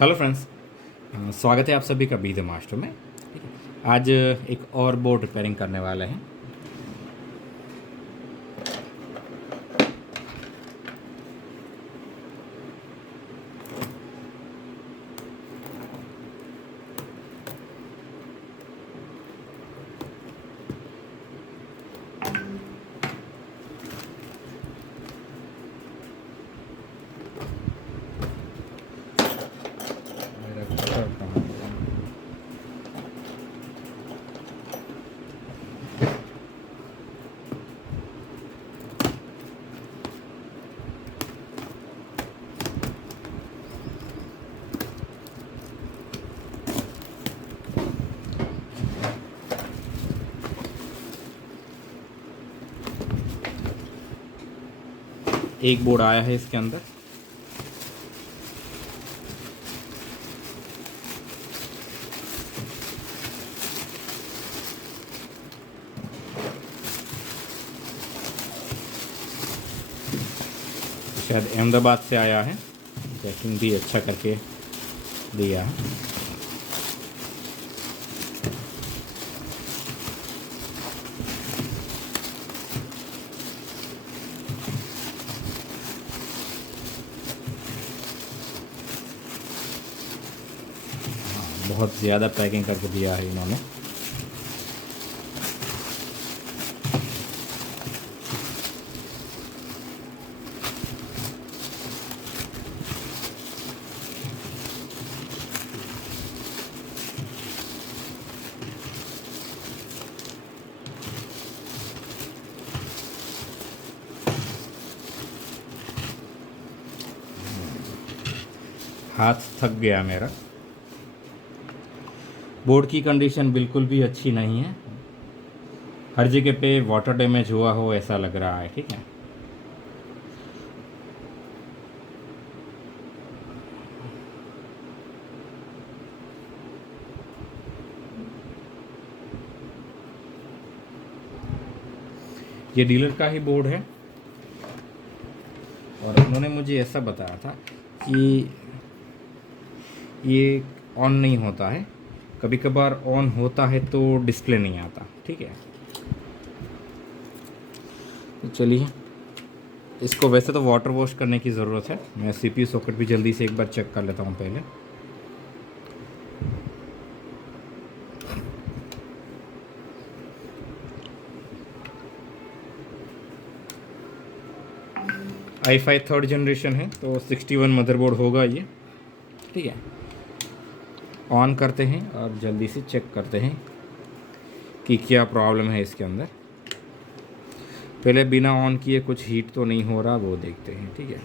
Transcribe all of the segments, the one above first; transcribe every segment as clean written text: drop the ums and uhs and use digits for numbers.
Hello friends. स्वागत है आप सभी का बी द मास्टर में। ठीक है, आज एक और बोर्ड रिपेयरिंग करने वाले हैं। मेरा कटर कहाँ है? एक बोर्ड आया है इसके अंदर। शायद अहमदाबाद से आया है। पैकिंग भी अच्छा करके दिया है। बहुत ज़्यादा पैकिंग करके दिया है इन्होंने। हाथ थक गया मेरा। बोर्ड की कंडीशन बिल्कुल भी अच्छी नहीं है। हर जगह पे वाटर डैमेज हुआ हो ऐसा लग रहा है। ठीक है, ये डीलर का ही बोर्ड है और उन्होंने मुझे ऐसा बताया था कि ये ऑन नहीं होता है, कभी कभार ऑन होता है तो डिस्प्ले नहीं आता। ठीक है, तो चलिए इसको वैसे तो वाटर वॉश करने की ज़रूरत है। मैं सीपीयू सॉकेट भी जल्दी से एक बार चेक कर लेता हूँ पहले। i5 थर्ड जनरेशन है तो 61 मदरबोर्ड होगा ये। ठीक है, ऑन करते हैं और जल्दी से चेक करते हैं कि क्या प्रॉब्लम है इसके अंदर। पहले बिना ऑन किए कुछ हीट तो नहीं हो रहा, वो देखते हैं। ठीक है,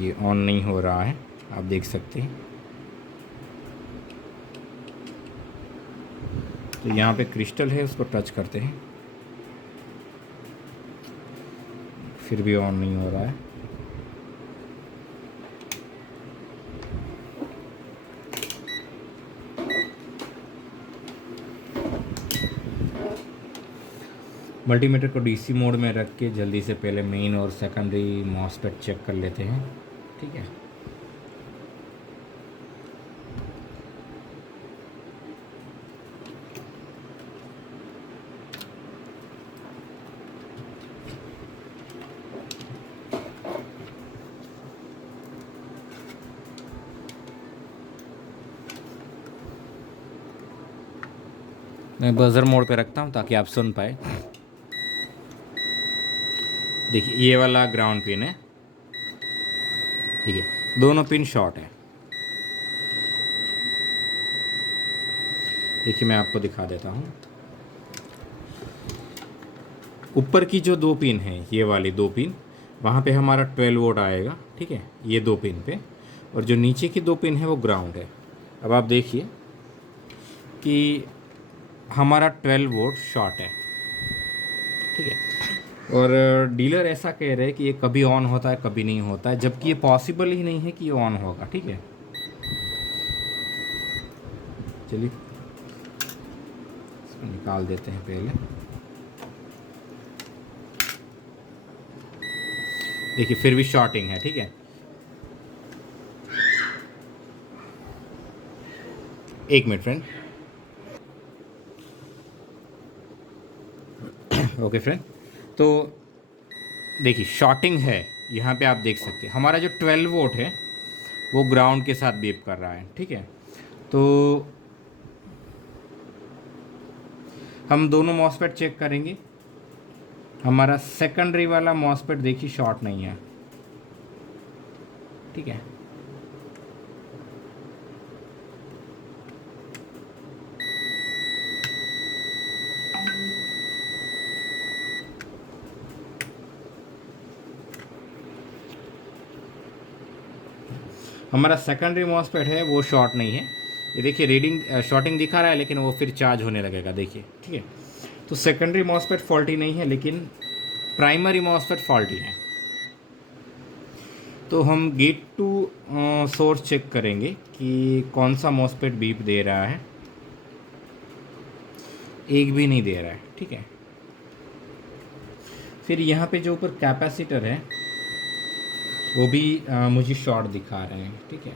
ये ऑन नहीं हो रहा है, आप देख सकते हैं। तो यहाँ पे क्रिस्टल है, उसको टच करते हैं, फिर भी ऑन नहीं हो रहा है। मल्टीमीटर को डीसी मोड में रख के जल्दी से पहले मेन और सेकेंडरी मॉसफेट चेक कर लेते हैं। ठीक है, मैं बजर मोड पे रखता हूँ ताकि आप सुन पाए। देखिए ये वाला ग्राउंड पिन है। ठीक है, दोनों पिन शॉर्ट है। देखिए मैं आपको दिखा देता हूँ। ऊपर की जो दो पिन है, ये वाली दो पिन, वहाँ पे हमारा 12 वोल्ट आएगा। ठीक है, ये दो पिन पे, और जो नीचे की दो पिन है वो ग्राउंड है। अब आप देखिए कि हमारा 12 वोल्ट शॉर्ट है। ठीक है, और डीलर ऐसा कह रहे हैं कि ये कभी ऑन होता है कभी नहीं होता है, जबकि ये पॉसिबल ही नहीं है कि ये ऑन होगा। ठीक है, चलिए इसको निकाल देते हैं पहले। देखिए फिर भी शॉर्टिंग है, ठीक है। एक मिनट फ्रेंड। ओके फ्रेंड, तो देखिए शॉर्टिंग है, यहाँ पे आप देख सकते हैं हमारा जो 12 वोल्ट है वो ग्राउंड के साथ बीप कर रहा है, ठीक है। तो हम दोनों मॉसफेट चेक करेंगे। हमारा सेकेंडरी वाला मॉसफेट देखिए शॉर्ट नहीं है, ठीक है। हमारा सेकेंडरी मॉसफेट है वो शॉर्ट नहीं है। ये देखिए रीडिंग शॉर्टिंग दिखा रहा है, लेकिन वो फिर चार्ज होने लगेगा, देखिए, ठीक है। तो सेकेंडरी मॉसफेट फॉल्टी नहीं है, लेकिन प्राइमरी मॉसफेट फॉल्टी है। तो हम गेट टू सोर्स चेक करेंगे कि कौन सा मॉसफेट बीप दे रहा है। एक भी नहीं दे रहा है, ठीक है। फिर यहाँ पे जो ऊपर कैपेसिटर है वो भी मुझे शॉर्ट दिखा रहे हैं, ठीक है।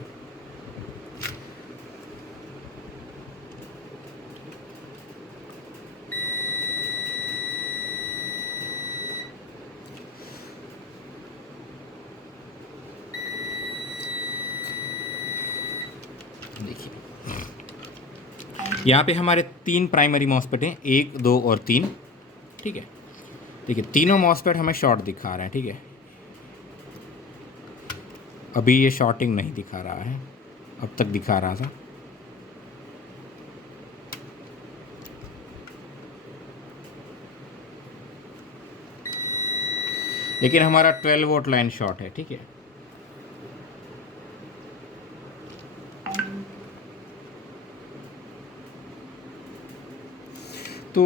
देखिए यहाँ पे हमारे 3 प्राइमरी मॉसफेट हैं, 1 2 और 3, ठीक है। देखिए तीनों मॉसफेट हमें शॉर्ट दिखा रहे हैं, ठीक है। अभी ये शॉर्टिंग नहीं दिखा रहा है, अब तक दिखा रहा था। लेकिन हमारा 12 वोल्ट लाइन शॉर्ट है, ठीक है। तो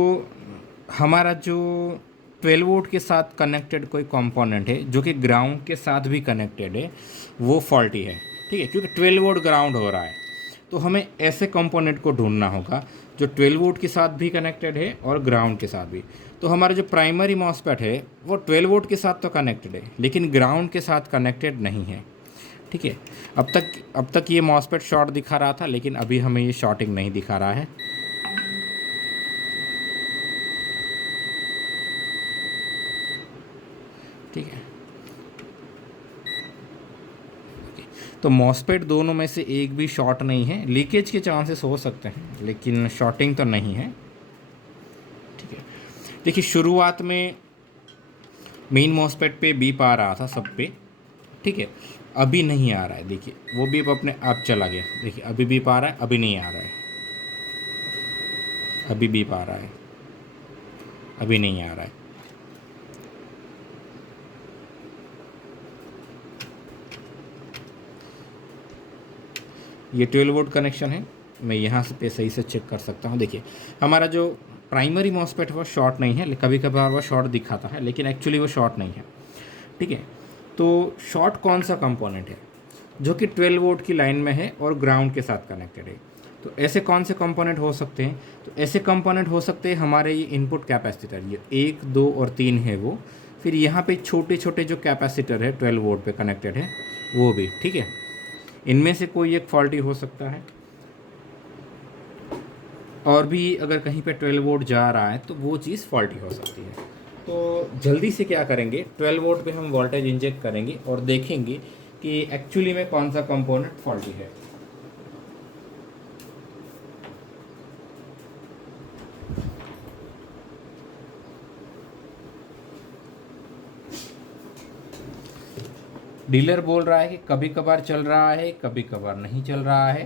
हमारा जो 12 वोल्ट के साथ कनेक्टेड कोई कंपोनेंट है जो कि ग्राउंड के साथ भी कनेक्टेड है, वो फॉल्टी है, ठीक है। क्योंकि 12 वोल्ट ग्राउंड हो रहा है, तो हमें ऐसे कंपोनेंट को ढूंढना होगा जो 12 वोल्ट के साथ भी कनेक्टेड है और ग्राउंड के साथ भी। तो हमारा जो प्राइमरी मॉसफेट है वो 12 वोल्ट के साथ तो कनेक्टेड है, लेकिन ग्राउंड के साथ कनेक्टेड नहीं है, ठीक है। अब तक ये मॉसफेट शॉर्ट दिखा रहा था, लेकिन अभी हमें ये शॉर्टिंग नहीं दिखा रहा है। ठीक है, तो मॉसफेट दोनों में से एक भी शॉर्ट नहीं है। लीकेज के चांसेस हो सकते हैं, लेकिन शॉर्टिंग तो नहीं है, ठीक है। देखिए शुरुआत में मेन मॉसफेट पे बीप आ रहा था सब पे, ठीक है। अभी नहीं आ रहा है, देखिए वो बीप अपने आप चला गया। देखिए अभी बीप आ रहा है, अभी नहीं आ रहा है, अभी बीप आ रहा है, अभी नहीं आ रहा है। ये 12 वोल्ट कनेक्शन है, मैं यहाँ से पे सही से चेक कर सकता हूँ। देखिए हमारा जो प्राइमरी मॉसफेट है वो शॉर्ट नहीं है, कभी कभार वो शॉर्ट दिखाता है, लेकिन एक्चुअली वो शॉर्ट नहीं है, ठीक है। तो शॉर्ट कौन सा कंपोनेंट है जो कि 12 वोल्ट की लाइन में है और ग्राउंड के साथ कनेक्टेड है? तो ऐसे कौन से कंपोनेंट हो सकते हैं? तो ऐसे कंपोनेंट हो सकते हैं हमारे ये इनपुट कैपेसिटर, ये 1 2 और 3 है वो। फिर यहाँ पे छोटे छोटे जो कैपेसिटर है 12 वोल्ट पे कनेक्टेड है वो भी, ठीक है। इनमें से कोई एक फॉल्टी हो सकता है। और भी अगर कहीं पे 12 वोल्ट जा रहा है तो वो चीज़ फॉल्टी हो सकती है। तो जल्दी से क्या करेंगे, 12 वोल्ट पे हम वोल्टेज इंजेक्ट करेंगे और देखेंगे कि एक्चुअली में कौन सा कंपोनेंट फॉल्टी है। डीलर बोल रहा है कि कभी कभार चल रहा है, कभी कभार नहीं चल रहा है,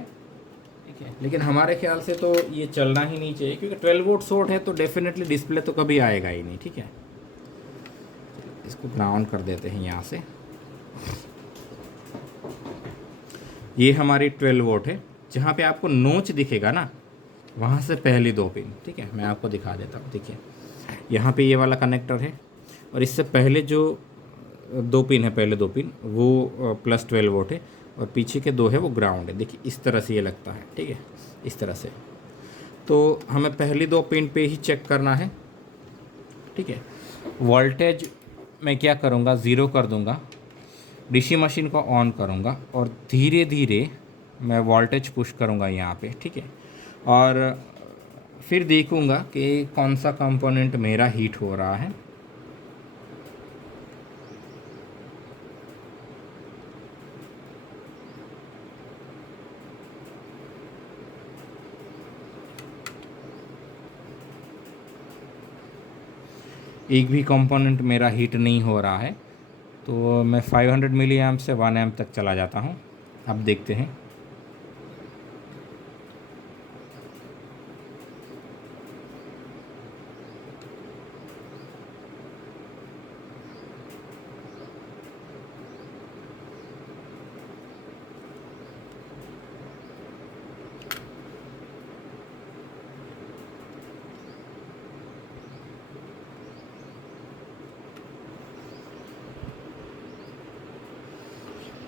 ठीक है। लेकिन हमारे ख्याल से तो ये चलना ही नहीं चाहिए, क्योंकि 12 वोल्ट शॉर्ट है तो डेफिनेटली डिस्प्ले तो कभी आएगा ही नहीं, ठीक है। इसको ग्राउंड कर देते हैं यहाँ से। ये हमारी 12 वोल्ट है, जहाँ पे आपको नोच दिखेगा ना वहाँ से पहली 2 पिन, ठीक है। मैं आपको दिखा देता हूँ, देखिए यहाँ पे ये वाला कनेक्टर है और इससे पहले जो 2 पिन है, पहले 2 पिन वो प्लस 12 वोल्ट है और पीछे के 2 है वो ग्राउंड है। देखिए इस तरह से ये लगता है, ठीक है, इस तरह से। तो हमें पहली 2 पिन पे ही चेक करना है, ठीक है। वोल्टेज मैं क्या करूँगा, ज़ीरो कर दूँगा डीसी मशीन को ऑन करूँगा और धीरे धीरे मैं वोल्टेज पुश करूँगा यहाँ पे, ठीक है। और फिर देखूँगा कि कौन सा कंपोनेंट मेरा हीट हो रहा है। एक भी कंपोनेंट मेरा हीट नहीं हो रहा है, तो मैं 500 मिली एम्प से 1 एम्प तक चला जाता हूँ। अब देखते हैं।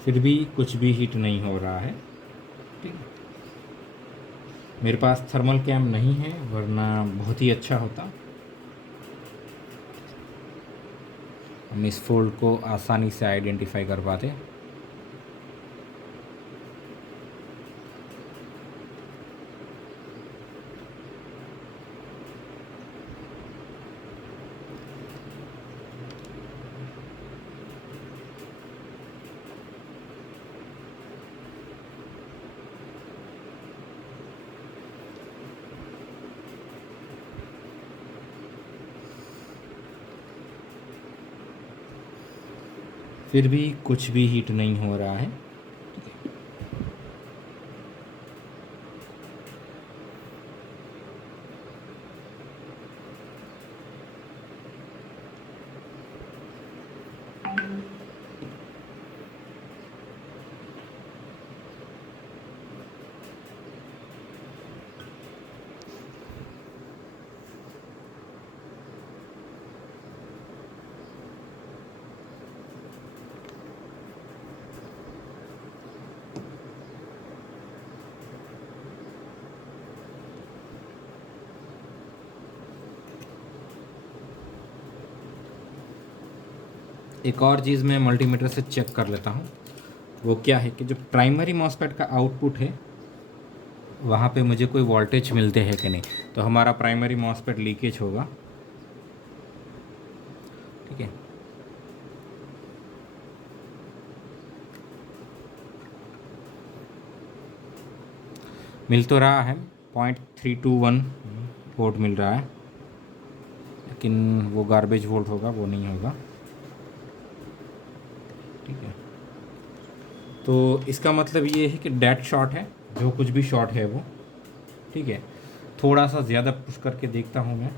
फिर भी कुछ भी हीट नहीं हो रहा है, ठीक है। मेरे पास थर्मल कैम नहीं है, वरना बहुत ही अच्छा होता। हम इस फोल्ड को आसानी से आइडेंटिफाई कर पाते। फिर भी कुछ भी हीट नहीं हो रहा है। एक और चीज़ मैं मल्टीमीटर से चेक कर लेता हूँ, वो क्या है कि जो प्राइमरी मॉसफेट का आउटपुट है वहाँ पे मुझे कोई वोल्टेज मिलते हैं कि नहीं। तो हमारा प्राइमरी मॉसफेट लीकेज होगा, ठीक है। मिल तो रहा है, 0.321 वोल्ट मिल रहा है, लेकिन वो गार्बेज वोल्ट होगा, वो नहीं होगा, ठीक है। तो इसका मतलब ये है कि डेड शॉर्ट है, जो कुछ भी शॉर्ट है वो, ठीक है। थोड़ा सा ज़्यादा पुश करके देखता हूँ मैं।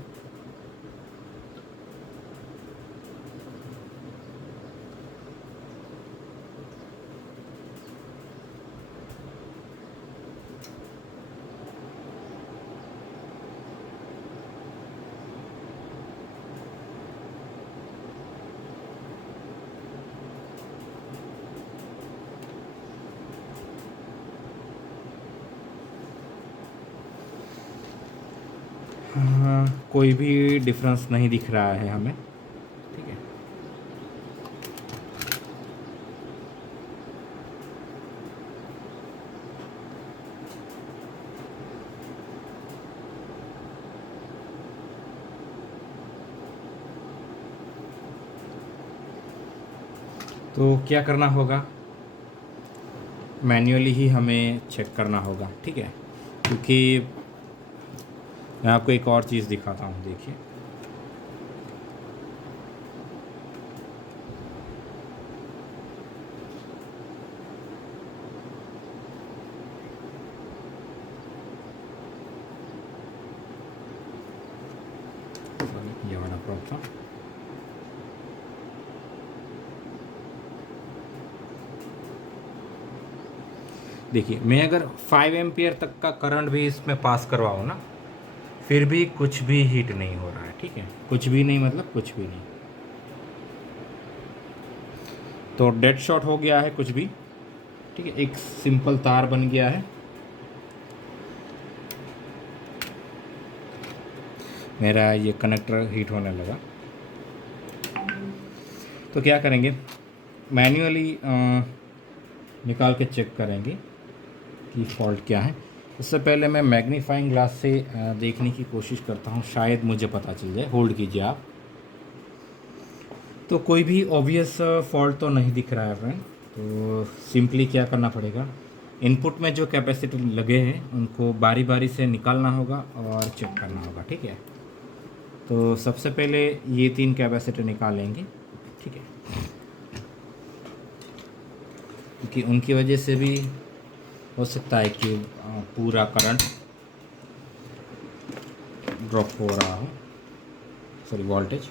हाँ, कोई भी डिफरेंस नहीं दिख रहा है हमें, ठीक है। तो क्या करना होगा, मैन्युअली ही हमें चेक करना होगा, ठीक है। क्योंकि मैं आपको एक और चीज़ दिखाता हूँ, देखिए। ये वाला प्रॉप था। देखिए, मैं अगर 5 एम्पियर तक का करंट भी इसमें पास करवाऊँ ना, फिर भी कुछ भी हीट नहीं हो रहा है, ठीक है। कुछ भी नहीं मतलब कुछ भी नहीं। तो डेड शॉट हो गया है कुछ भी, ठीक है। एक सिंपल तार बन गया है। मेरा ये कनेक्टर हीट होने लगा। तो क्या करेंगे, मैन्युअली निकाल के चेक करेंगे कि फॉल्ट क्या है। उससे पहले मैं मैग्नीफाइंग ग्लास से देखने की कोशिश करता हूँ, शायद मुझे पता चल जाए। होल्ड कीजिए आप। तो कोई भी ऑब्वियस फॉल्ट तो नहीं दिख रहा है फ्रेंड। तो सिंपली क्या करना पड़ेगा, इनपुट में जो कैपेसिटर लगे हैं उनको बारी बारी से निकालना होगा और चेक करना होगा, ठीक है। तो सबसे पहले ये 3 कैपेसिटर निकालेंगे, ठीक है, क्योंकि उनकी वजह से भी हो सकता है कि पूरा करंट ड्रॉप हो रहा हो, सॉरी वोल्टेज।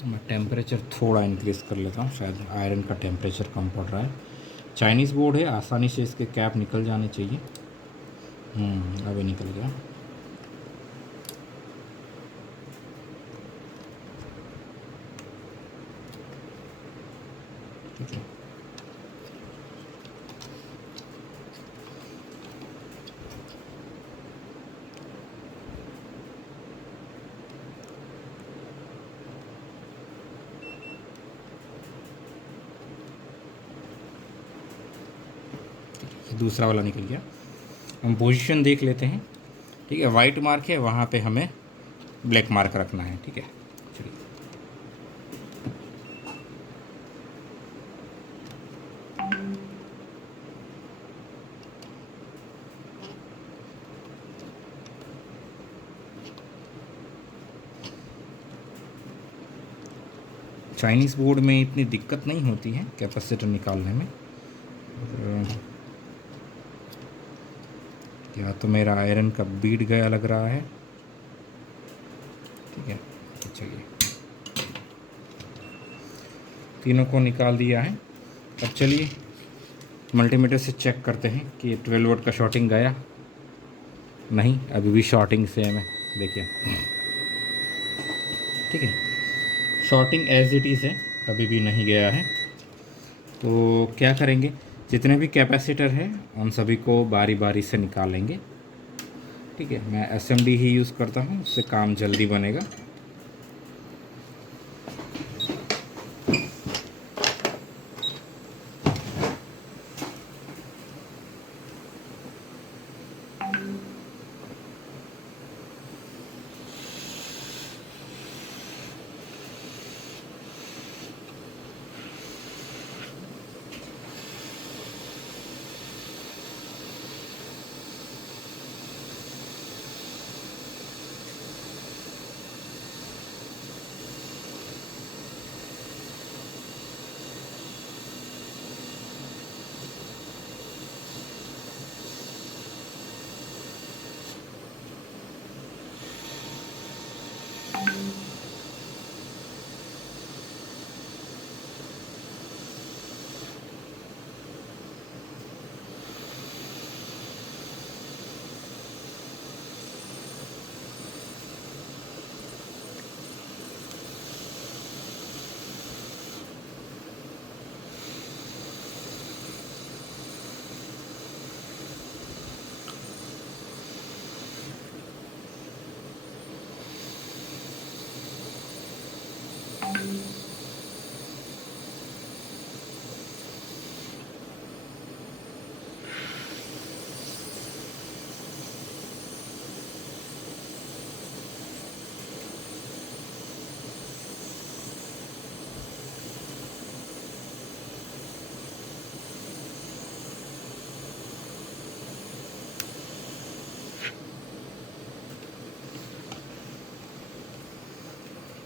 मैं टेम्परेचर थोड़ा इंक्रीज़ कर लेता हूँ, शायद आयरन का टेम्परेचर कम पड़ रहा है। चाइनीज़ बोर्ड है, आसानी से इसके कैप निकल जाने चाहिए। अभी निकल गया। ठीक है, दूसरा वाला निकल गया। हम पोजीशन देख लेते हैं, ठीक है। वाइट मार्क है, वहाँ पे हमें ब्लैक मार्क रखना है, ठीक है। चलिए, चाइनीज़ बोर्ड में इतनी दिक्कत नहीं होती है कैपेसिटर निकालने में। या तो मेरा आयरन का बीट गया लग रहा है, ठीक है। तो चलिए, तीनों को निकाल दिया है। अब चलिए मल्टीमीटर से चेक करते हैं कि 12 वोल्ट का शॉर्टिंग गया। नहीं, अभी भी शॉर्टिंग सेम है, देखिए, ठीक है। शॉर्टिंग एज इट इज़ है, अभी भी नहीं गया है। तो क्या करेंगे, जितने भी कैपेसिटर हैं उन सभी को बारी बारी से निकालेंगे, ठीक है। मैं एसएमडी ही यूज़ करता हूँ, उससे काम जल्दी बनेगा।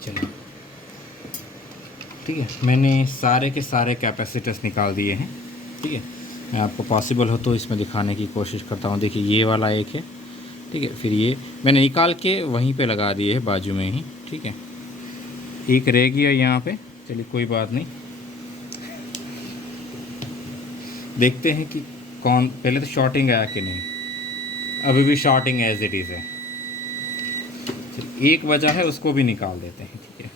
चलिए ठीक है, मैंने सारे के सारे कैपेसिटर्स निकाल दिए हैं। ठीक है, मैं आपको पॉसिबल हो तो इसमें दिखाने की कोशिश करता हूँ। देखिए ये वाला एक है, ठीक है, फिर ये मैंने निकाल के वहीं पे लगा दिए है बाजू में ही। ठीक है, एक रह गया यहाँ पे, चलिए कोई बात नहीं। देखते हैं कि कौन पहले तो शॉर्टिंग आया कि नहीं। अभी भी शॉर्टिंग एज इट इज़ है। एक वजह है, उसको भी निकाल देते हैं। ठीक है,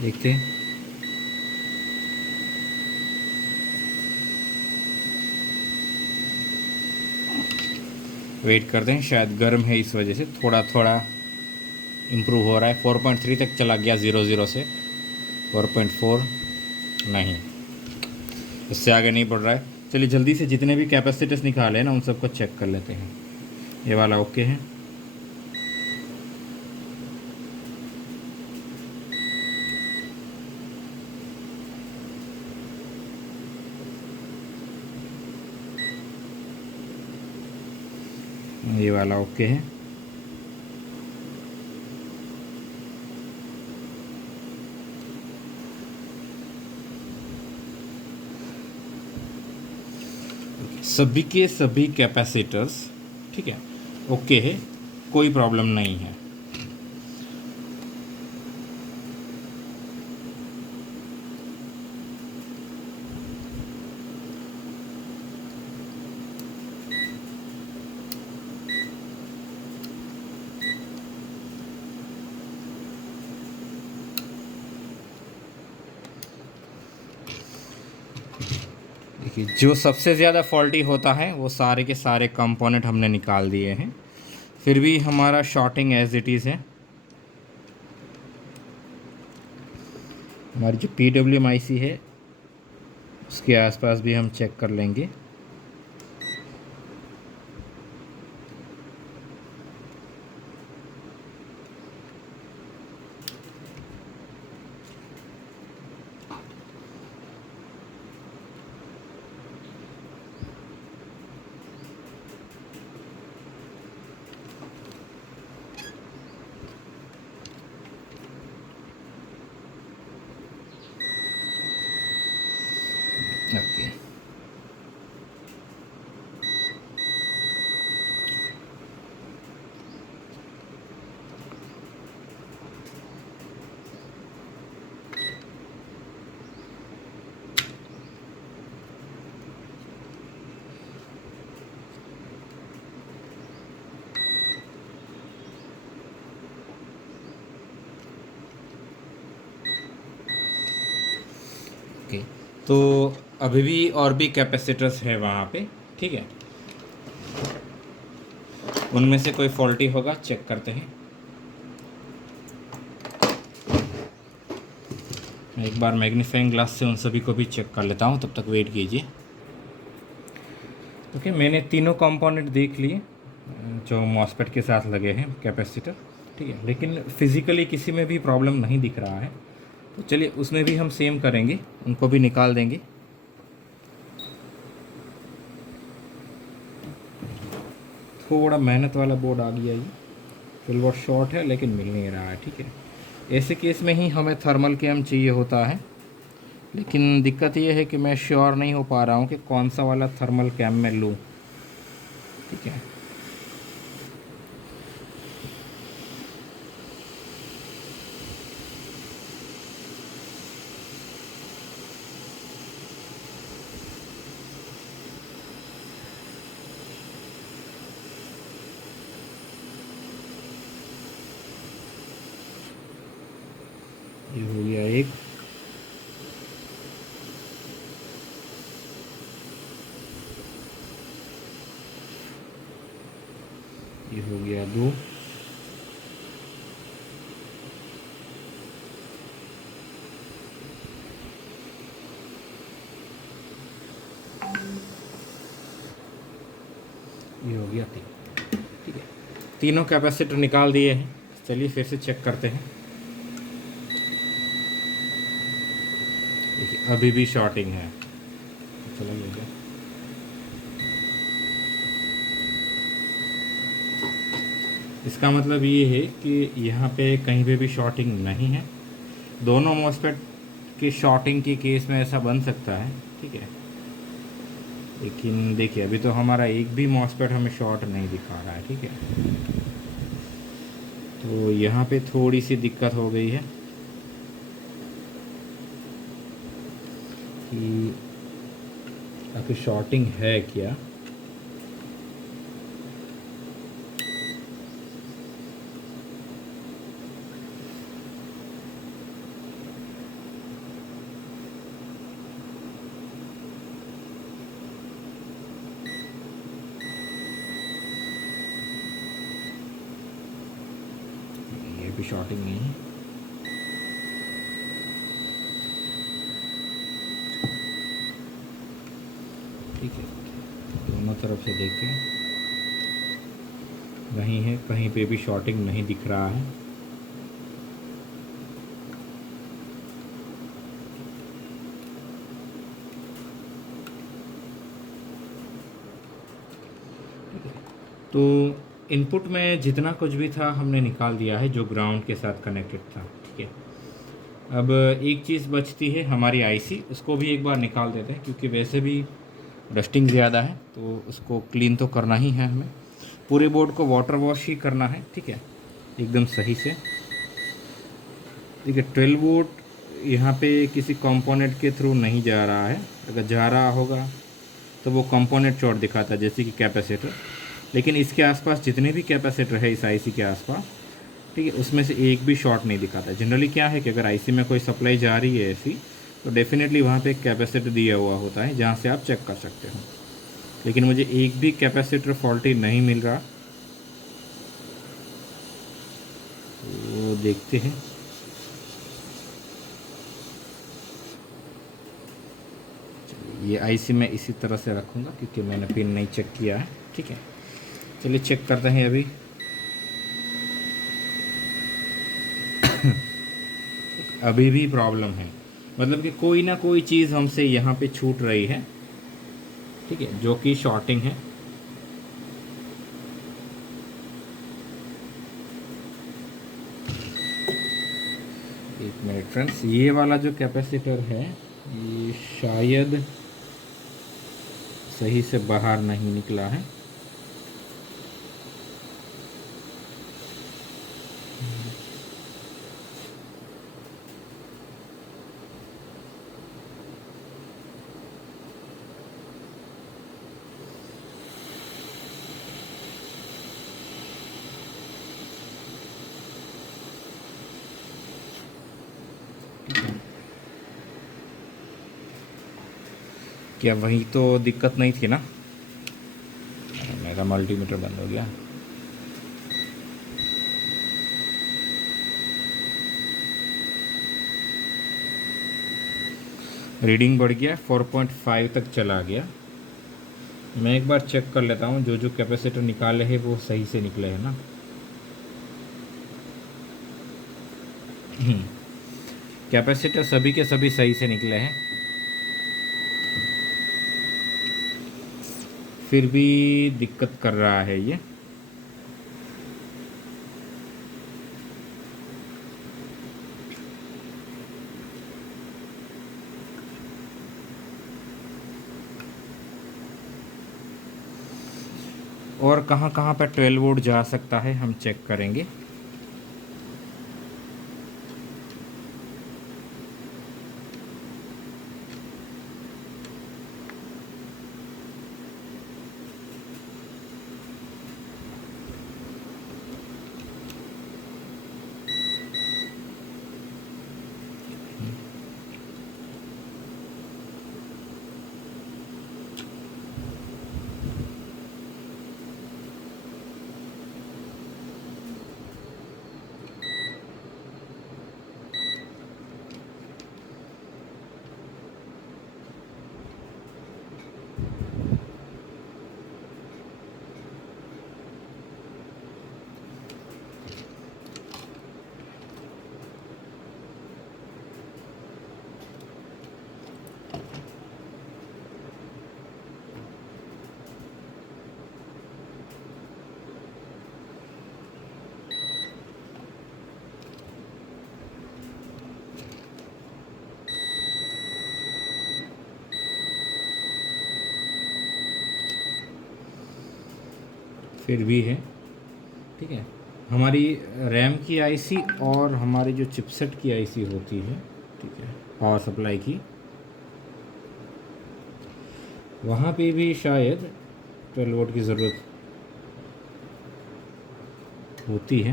देखते हैं। वेट करते हैं, शायद गर्म है इस वजह से थोड़ा थोड़ा इम्प्रूव हो रहा है। 4.3 तक चला गया 00 से 4.4, नहीं इससे आगे नहीं बढ़ रहा है। चलिए जल्दी से जितने भी कैपेसिटर्स निकाले हैं ना उन सबको चेक कर लेते हैं। ये वाला ओके है, ये वाला ओके है, सभी के सभी कैपेसिटर्स ठीक है ओके है, कोई प्रॉब्लम नहीं है। देखिए जो सबसे ज़्यादा फॉल्टी होता है वो सारे के सारे कंपोनेंट हमने निकाल दिए हैं, फिर भी हमारा शॉर्टिंग एज इट इज़ है। हमारी जो PWM IC है उसके आसपास भी हम चेक कर लेंगे। ओके, ओके तो अभी भी और भी कैपेसिटर्स है वहाँ पे। ठीक है, उनमें से कोई फॉल्टी होगा चेक करते हैं। मैं एक बार मैग्नीफाइंग ग्लास से उन सभी को भी चेक कर लेता हूँ, तब तक वेट कीजिए। ओके, मैंने तीनों कंपोनेंट देख लिए जो मॉसफेट के साथ लगे हैं कैपेसिटर। ठीक है, लेकिन फिज़िकली किसी में भी प्रॉब्लम नहीं दिख रहा है, तो चलिए उसमें भी हम सेम करेंगे, उनको भी निकाल देंगे। थोड़ा मेहनत वाला बोर्ड आ गया, ये फिल वॉट शॉर्ट है लेकिन मिल नहीं रहा है। ठीक है, ऐसे केस में ही हमें थर्मल कैम चाहिए होता है, लेकिन दिक्कत ये है कि मैं श्योर नहीं हो पा रहा हूँ कि कौन सा वाला थर्मल कैम मैं लूँ। ठीक है, ये हो गया 2। ये हो गया 3। ठीक है, तीनों कैपेसिटर निकाल दिए हैं। चलिए फिर से चेक करते हैं। देखिए अभी भी शॉर्टिंग है। चला गया। इसका मतलब ये है कि यहाँ पे कहीं पे भी शॉर्टिंग नहीं है। दोनों मॉसफेट की शॉर्टिंग के केस में ऐसा बन सकता है। ठीक है, लेकिन देखिए अभी तो हमारा एक भी मॉसफेट हमें शॉर्ट नहीं दिखा रहा है। ठीक है, तो यहाँ पे थोड़ी सी दिक्कत हो गई है कि आखिर शॉर्टिंग है क्या। ये भी शॉर्टिंग नहीं है। ठीक है, दोनों तरफ से देखें, वहीं है, कहीं पे भी शॉर्टिंग नहीं दिख रहा है। तो इनपुट में जितना कुछ भी था हमने निकाल दिया है, जो ग्राउंड के साथ कनेक्टेड था। ठीक है, अब एक चीज़ बचती है हमारी आईसी, उसको भी एक बार निकाल देते हैं, क्योंकि वैसे भी डस्टिंग ज़्यादा है तो उसको क्लीन तो करना ही है हमें। पूरे बोर्ड को वाटर वॉश ही करना है। ठीक है, एकदम सही से। ठीक है, 12 वोल्ट यहाँ पे किसी कंपोनेंट के थ्रू नहीं जा रहा है। अगर जा रहा होगा तो वो कंपोनेंट शॉर्ट दिखाता है, जैसे कि कैपेसिटर। लेकिन इसके आसपास जितने भी कैपेसिटर है इस आईसी के आसपास, ठीक है, उसमें से एक भी शॉर्ट नहीं दिखाता। जनरली क्या है कि अगर आईसी में कोई सप्लाई जा रही है ऐसी, तो डेफिनेटली वहाँ पे एक कैपेसिटर दिया हुआ होता है जहाँ से आप चेक कर सकते हो। लेकिन मुझे एक भी कैपेसिटर फॉल्टी नहीं मिल रहा, तो देखते हैं। ये आईसी मैं इसी तरह से रखूँगा क्योंकि मैंने पिन नहीं चेक किया है। ठीक है, चलिए चेक करते हैं अभी। अभी भी प्रॉब्लम है, मतलब कि कोई ना कोई चीज़ हमसे यहाँ पे छूट रही है। ठीक है, जो कि शॉर्टिंग है। एक मिनट फ्रेंड्स, ये वाला जो कैपेसिटर है ये शायद सही से बाहर नहीं निकला है। क्या वही तो दिक्कत नहीं थी ना? मेरा मल्टीमीटर बंद हो गया। रीडिंग बढ़ गया, 4.5 तक चला गया। मैं एक बार चेक कर लेता हूँ, जो जो कैपेसिटर निकाले हैं वो सही से निकले हैं ना। कैपेसिटर सभी के सभी सही से निकले हैं, फिर भी दिक्कत कर रहा है ये। और कहाँ कहाँ पर 12 वोल्ट जा सकता है हम चेक करेंगे। फिर भी है, ठीक है। हमारी रैम की आईसी और हमारी जो चिपसेट की आईसी होती है, ठीक है, पावर सप्लाई की, वहाँ पे भी शायद 12 वोल्ट की ज़रूरत होती है।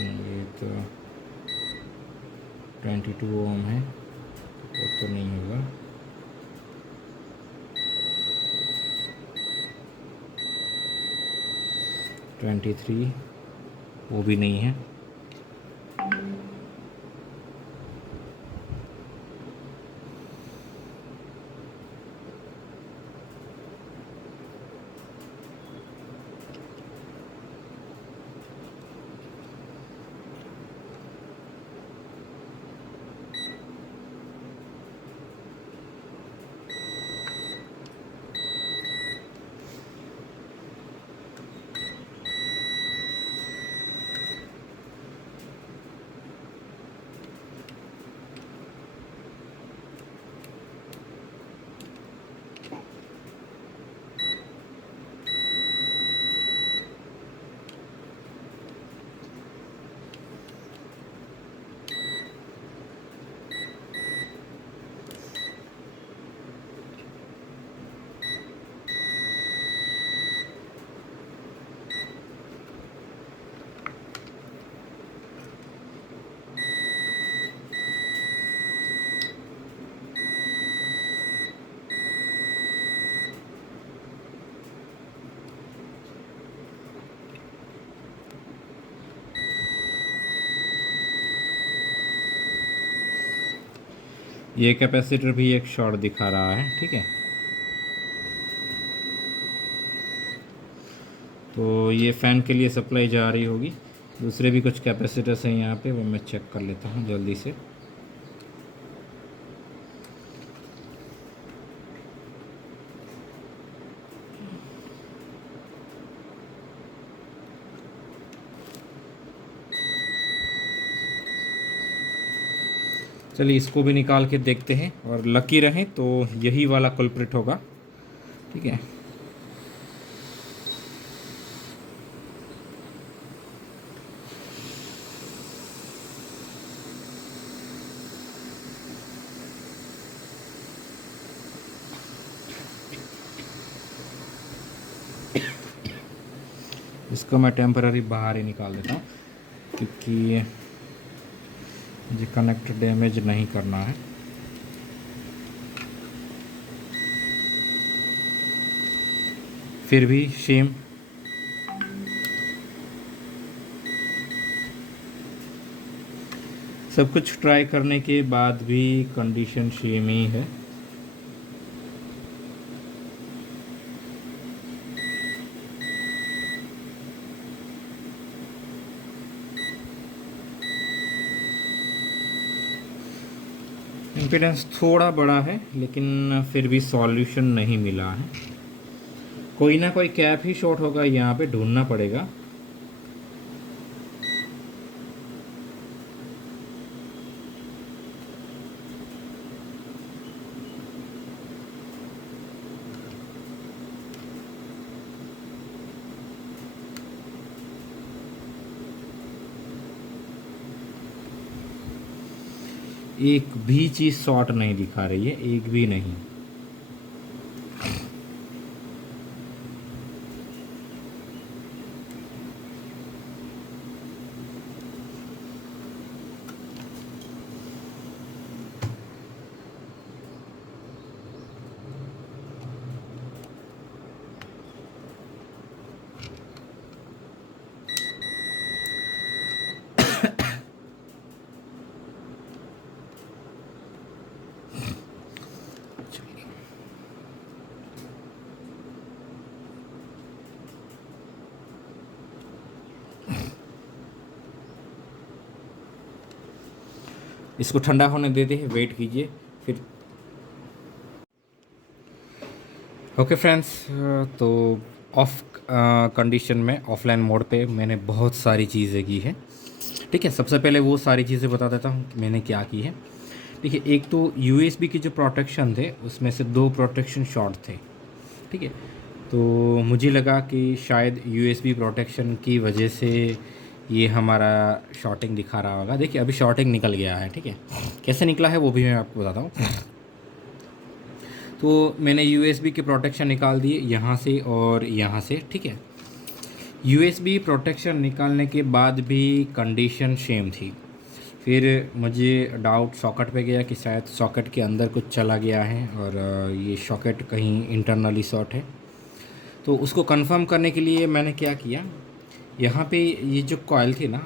ये तो 22 ओम है, वो तो नहीं होगा। ट्वेंटी थ्री, वो भी नहीं है। ये कैपेसिटर भी एक शॉर्ट दिखा रहा है, ठीक है। तो ये फ़ैन के लिए सप्लाई जा रही होगी। दूसरे भी कुछ कैपेसिटर्स हैं यहाँ पे, वो मैं चेक कर लेता हूँ जल्दी से। चलिए इसको भी निकाल के देखते हैं, और लकी रहें तो यही वाला कल्प्रिट होगा, ठीक है। इसको मैं टेम्पररी बाहर ही निकाल देता हूँ, क्योंकि ये कनेक्ट डैमेज नहीं करना है। फिर भी सेम सब कुछ ट्राई करने के बाद भी कंडीशन सेम ही है। इम्पीडेंस थोड़ा बड़ा है, लेकिन फिर भी सॉल्यूशन नहीं मिला है। कोई ना कोई कैप ही शॉर्ट होगा, यहाँ पे ढूंढना पड़ेगा। एक भी चीज़ शॉर्ट नहीं दिखा रही है, एक भी नहीं। इसको ठंडा होने देते हैं, वेट कीजिए फिर। ओके फ्रेंड्स, तो ऑफ कंडीशन में ऑफलाइन मोड पे मैंने बहुत सारी चीज़ें की है, ठीक है। सबसे पहले वो सारी चीज़ें बता देता हूँ कि मैंने क्या की है। देखिए एक तो यूएसबी के जो प्रोटेक्शन थे उसमें से 2 प्रोटेक्शन शॉर्ट थे, ठीक है। तो मुझे लगा कि शायद यूएसबी प्रोटेक्शन की वजह से ये हमारा शॉर्टिंग दिखा रहा होगा। देखिए अभी शॉर्टिंग निकल गया है, ठीक है। कैसे निकला है वो भी मैं आपको बताता हूँ। तो मैंने यूएसबी के प्रोटेक्शन निकाल दिए यहाँ से और यहाँ से, ठीक है। यूएसबी प्रोटेक्शन निकालने के बाद भी कंडीशन सेम थी। फिर मुझे डाउट सॉकेट पे गया कि शायद सॉकेट के अंदर कुछ चला गया है और ये सॉकेट कहीं इंटरनली शॉर्ट है। तो उसको कंफर्म करने के लिए मैंने क्या किया, यहाँ पे ये जो कॉइल थी ना,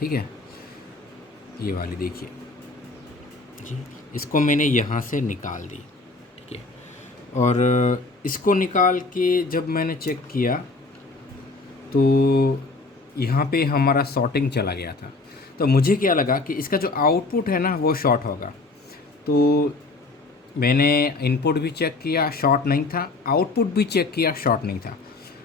ठीक है, ये वाली देखिए जी, इसको मैंने यहाँ से निकाल दी, ठीक है। और इसको निकाल के जब मैंने चेक किया तो यहाँ पे हमारा शॉर्टिंग चला गया था। तो मुझे क्या लगा कि इसका जो आउटपुट है ना वो शॉर्ट होगा। तो मैंने इनपुट भी चेक किया, शॉर्ट नहीं था, आउटपुट भी चेक किया, शॉर्ट नहीं था।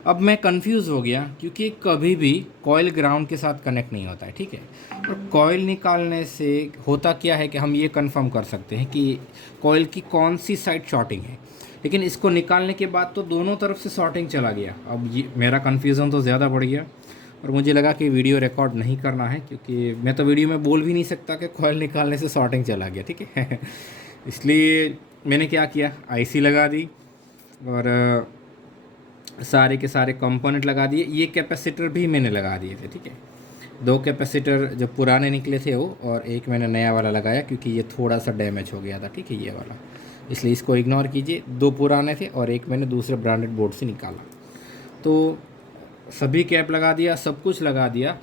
अब मैं कंफ्यूज हो गया क्योंकि कभी भी कॉइल ग्राउंड के साथ कनेक्ट नहीं होता है, ठीक है। और कॉइल निकालने से होता क्या है कि हम ये कंफर्म कर सकते हैं कि कॉइल की कौन सी साइड शॉर्टिंग है, लेकिन इसको निकालने के बाद तो दोनों तरफ से शॉर्टिंग चला गया। अब ये मेरा कन्फ्यूज़न तो ज़्यादा बढ़ गया और मुझे लगा कि वीडियो रिकॉर्ड नहीं करना है क्योंकि मैं तो वीडियो में बोल भी नहीं सकता कि कॉइल निकालने से शॉर्टिंग चला गया, ठीक है। इसलिए मैंने क्या किया, आईसी लगा दी और सारे के सारे कंपोनेंट लगा दिए। ये कैपेसिटर भी मैंने लगा दिए थे, ठीक है। 2 कैपेसिटर जो पुराने निकले थे वो, और एक मैंने नया वाला लगाया क्योंकि ये थोड़ा सा डैमेज हो गया था, ठीक है, ये वाला, इसलिए इसको इग्नोर कीजिए। 2 पुराने थे और एक मैंने दूसरे ब्रांडेड बोर्ड से निकाला। तो सभी कैप लगा दिया, सब कुछ लगा दिया।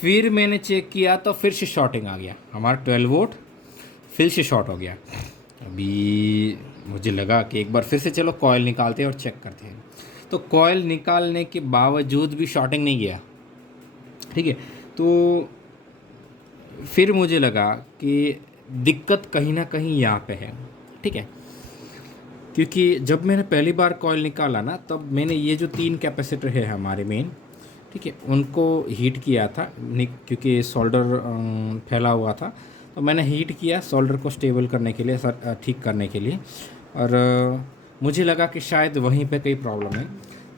फिर मैंने चेक किया तो फिर से शॉर्टिंग आ गया, हमारा 12 वोल्ट फिर से शॉर्ट हो गया। अभी मुझे लगा कि एक बार फिर से चलो कॉइल निकालते हैं और चेक करते हैं। तो कॉइल निकालने के बावजूद भी शॉर्टिंग नहीं गया, ठीक है। तो फिर मुझे लगा कि दिक्कत कहीं ना कहीं यहाँ पे है, ठीक है। क्योंकि जब मैंने पहली बार कॉइल निकाला ना, तब मैंने ये जो 3 कैपेसिटर है हमारे मेन, ठीक है, उनको हीट किया था क्योंकि सोल्डर फैला हुआ था। तो मैंने हीट किया सोल्डर को स्टेबल करने के लिए, ठीक करने के लिए। और मुझे लगा कि शायद वहीं पे कोई प्रॉब्लम है।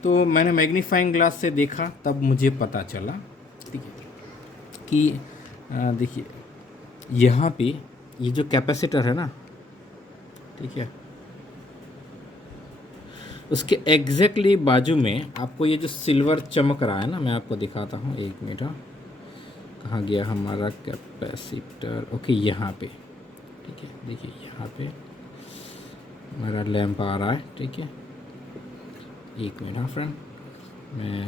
तो मैंने मैग्नीफाइंग ग्लास से देखा, तब मुझे पता चला, ठीक है, कि देखिए यहाँ पे ये जो कैपेसिटर है ना, ठीक है, उसके एग्जैक्टली बाजू में आपको ये जो सिल्वर चमक रहा है ना, मैं आपको दिखाता हूँ, एक मिनट। कहाँ गया हमारा कैपेसिटर, ओके, यहाँ पे, ठीक है, देखिए यहाँ पे मेरा लैंप आ रहा है, ठीक है। एक मिनट हाँ फ्रेंड, मैं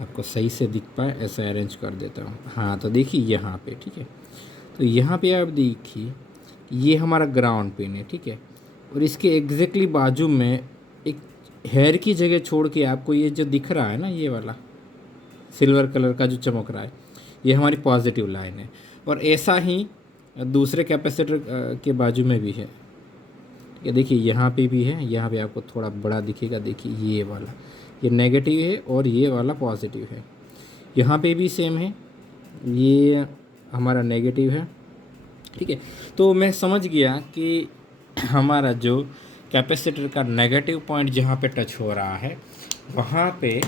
आपको सही से दिख पाए ऐसा अरेंज कर देता हूँ। हाँ, तो देखिए यहाँ पे, ठीक है। तो यहाँ पे आप देखिए ये हमारा ग्राउंड पिन है, ठीक है। और इसके एग्जैक्टली बाजू में एक हेयर की जगह छोड़ के आपको ये जो दिख रहा है ना, ये वाला सिल्वर कलर का जो चमक रहा है, ये हमारी पॉजिटिव लाइन है। और ऐसा ही दूसरे कैपेसिटर के बाजू में भी है, ये देखिए यहाँ पे भी है, यहाँ पे आपको थोड़ा बड़ा दिखेगा, देखिए ये वाला, ये नेगेटिव है और ये वाला पॉजिटिव है। यहाँ पे भी सेम है, ये हमारा नेगेटिव है, ठीक है। तो मैं समझ गया कि हमारा जो कैपेसिटर का नेगेटिव पॉइंट जहाँ पे टच हो रहा है, वहाँ पे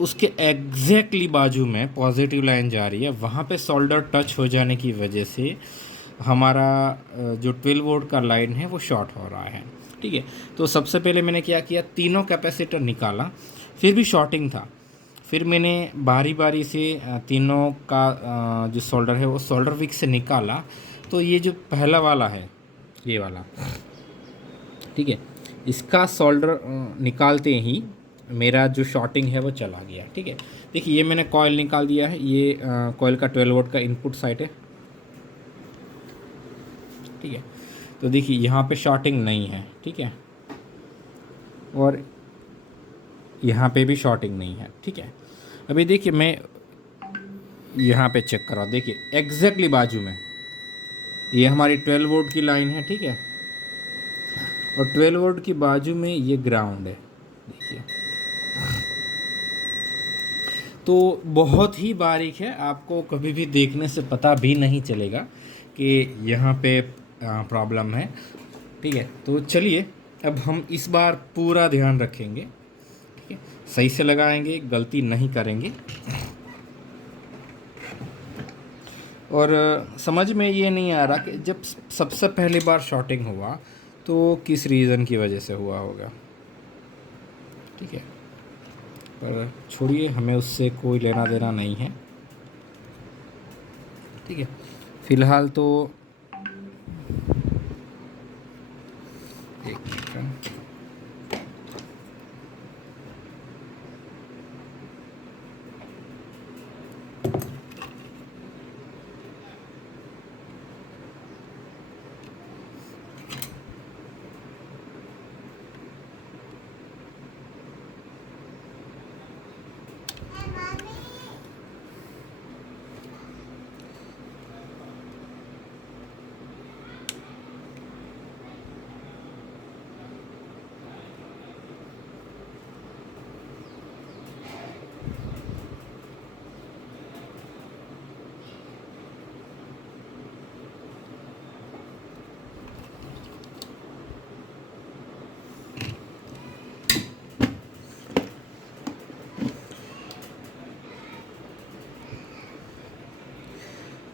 उसके एग्जैक्टली बाजू में पॉजिटिव लाइन जा रही है। वहाँ पे सोल्डर टच हो जाने की वजह से हमारा जो 12 वोल्ट का लाइन है वो शॉर्ट हो रहा है, ठीक है। तो सबसे पहले मैंने क्या किया, तीनों कैपेसिटर निकाला, फिर भी शॉर्टिंग था। फिर मैंने बारी बारी से तीनों का जो सोल्डर है वो सोल्डर विक से निकाला। तो ये जो पहला वाला है, ये वाला, ठीक है, इसका सोल्डर निकालते ही मेरा जो शॉर्टिंग है वो चला गया, ठीक है। देखिए ये मैंने कॉइल निकाल दिया है, ये कॉइल का 12 वोल्ट का इनपुट साइड है, ठीक है। तो देखिए यहाँ पे शॉर्टिंग नहीं है, ठीक है, और यहाँ पे भी शॉर्टिंग नहीं है, ठीक है। अभी देखिए मैं यहाँ पे चेक कर रहा हूँ, देखिए एग्जैक्टली बाजू में ये हमारी 12 वोल्ट की लाइन है, ठीक है, और 12 वोल्ट की बाजू में ये ग्राउंड है, देखिए। तो बहुत ही बारीक है, आपको कभी भी देखने से पता भी नहीं चलेगा कि यहाँ पे प्रॉब्लम है। ठीक है, तो चलिए अब हम इस बार पूरा ध्यान रखेंगे, ठीक है, सही से लगाएंगे, गलती नहीं करेंगे। और समझ में ये नहीं आ रहा कि जब सबसे पहली बार शॉर्टिंग हुआ तो किस रीज़न की वजह से हुआ होगा। ठीक है, पर छोड़िए, हमें उससे कोई लेना देना नहीं है। ठीक है, फ़िलहाल तो एक मिनट का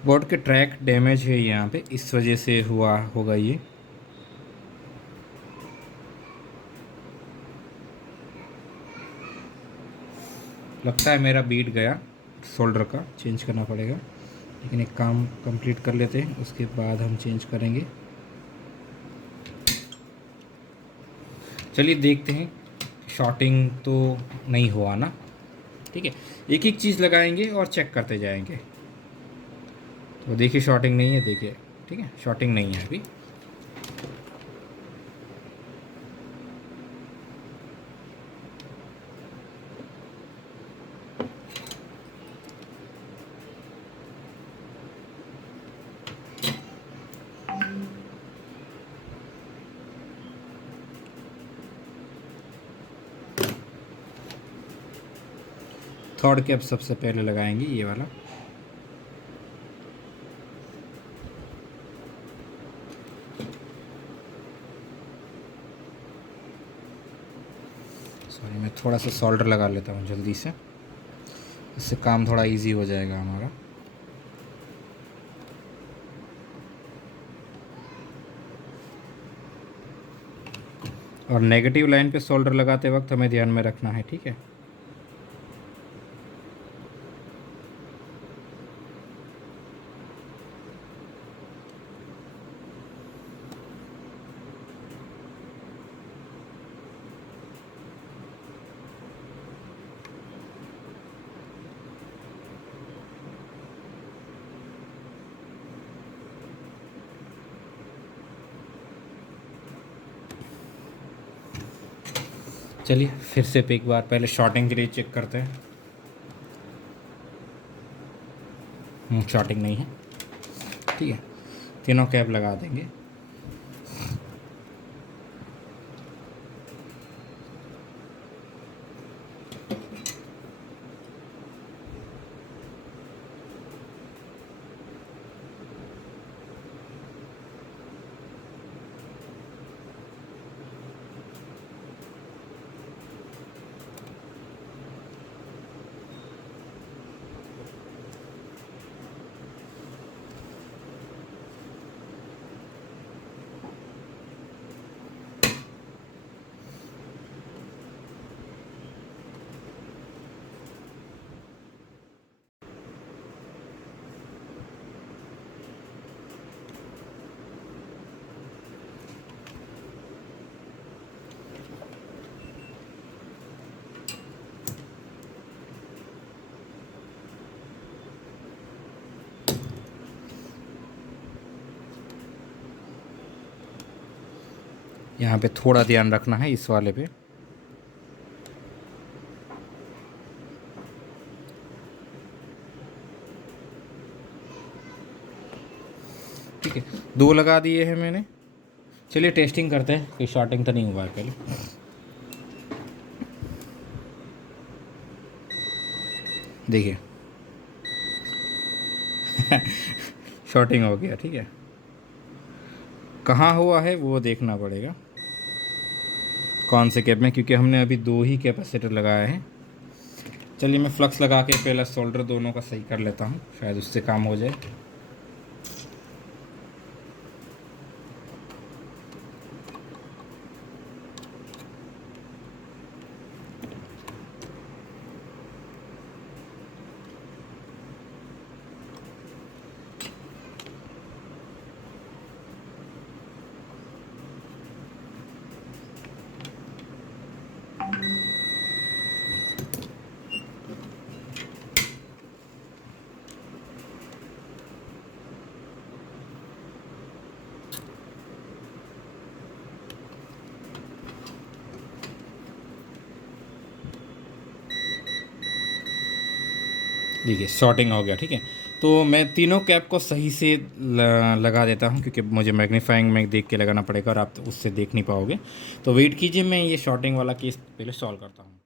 बोर्ड के ट्रैक डैमेज है यहाँ पे, इस वजह से हुआ होगा ये। लगता है मेरा बीट गया, शोल्डर का चेंज करना पड़ेगा, लेकिन एक काम कंप्लीट कर लेते हैं, उसके बाद हम चेंज करेंगे। चलिए देखते हैं, शॉर्टिंग तो नहीं हुआ ना। ठीक है, एक एक चीज़ लगाएंगे और चेक करते जाएंगे। तो देखिए शॉर्टिंग नहीं है, देखिए, ठीक है, शॉर्टिंग नहीं है अभी। थर्ड कैप सबसे पहले लगाएंगे, ये वाला। सॉरी, मैं थोड़ा सा सोल्डर लगा लेता हूँ जल्दी से, इससे काम थोड़ा इजी हो जाएगा हमारा। और नेगेटिव लाइन पे सोल्डर लगाते वक्त हमें ध्यान में रखना है, ठीक है। चलिए फिर से एक बार पहले शॉर्टिंग के लिए चेक करते हैं। शॉर्टिंग नहीं है, ठीक है, तीनों कैप लगा देंगे। यहाँ पे थोड़ा ध्यान रखना है इस वाले पे। ठीक है, दो लगा दिए हैं मैंने। चलिए टेस्टिंग करते हैं कि शॉर्टिंग तो नहीं हुआ है पहले। देखिए शॉर्टिंग हो गया। ठीक है, कहाँ हुआ है वो देखना पड़ेगा कौन से कैप में, क्योंकि हमने अभी 2 ही कैपेसिटर लगाए हैं। चलिए मैं फ्लक्स लगा के पहले सोल्डर दोनों का सही कर लेता हूँ, शायद उससे काम हो जाए। देखिए शॉर्टिंग हो गया। ठीक है, तो मैं तीनों कैप को सही से लगा देता हूँ, क्योंकि मुझे मैग्नीफाइंग में देख के लगाना पड़ेगा और आप तो उससे देख नहीं पाओगे। तो वेट कीजिए, मैं ये शॉर्टिंग वाला केस पहले सॉल्व करता हूँ।